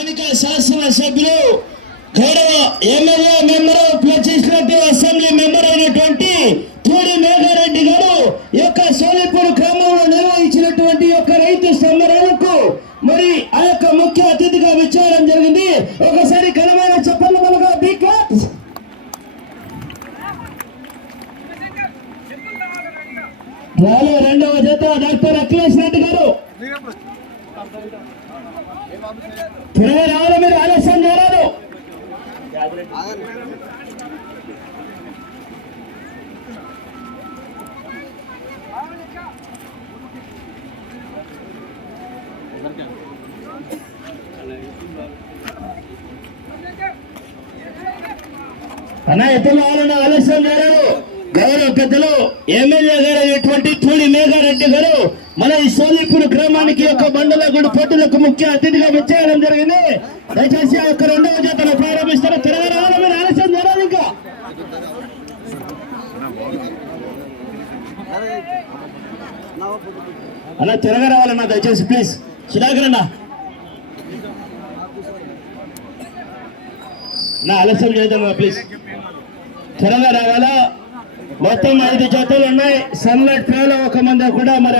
స్థానిక శాసనసభ్యులు గౌరవ M L A member legislative assembly member అయినటువంటి తూడి మేఘారెడ్డి గారు యొక్క సోలిపూర్ గ్రామంలో నిర్వహించినటువంటి యొక్క రైతు సంబరాలకు మరి ఆ యొక్క ముఖ్య అతిథిగా విచ్చేయడం జరిగింది. ఒకసారి ఘనమైన చెప్పండి మనకు రెండవ జత డాక్టర్ అఖిలేష్ రెడ్డి గారు. త్వరగా రావాలి మీరు ఆలస్యం చేయరాదు అన్న ఎత్తులు రావాలన్న ఆలస్యం చేయరాదు గౌరవ పెద్దలు ఎమ్మెల్యే గారు అయినటువంటి తూడి మేఘారెడ్డి గారు మన ఈ గ్రామానికి యొక్క మండల గుడి పోటీలకు ముఖ్య అతిథిగా విచ్చేయడం జరిగింది. దయచేసి ఆ యొక్క రెండవ జతను ప్రారంభిస్తారు? త్వరగా రావాలి? ఆలస్యం జరగదు ఇంకా. అన్న త్వరగా రావాలన్నా దయచేసి ప్లీజ్. సుధాకర్ అన్న. నా ఆలస్యం చేద్దాం ప్లీజ్. త్వరగా రావాలా? మొత్తం ఐదు జతలు ఉన్నాయి. సన్లైట్ ట్రైలో ఒక మంది కూడా మరి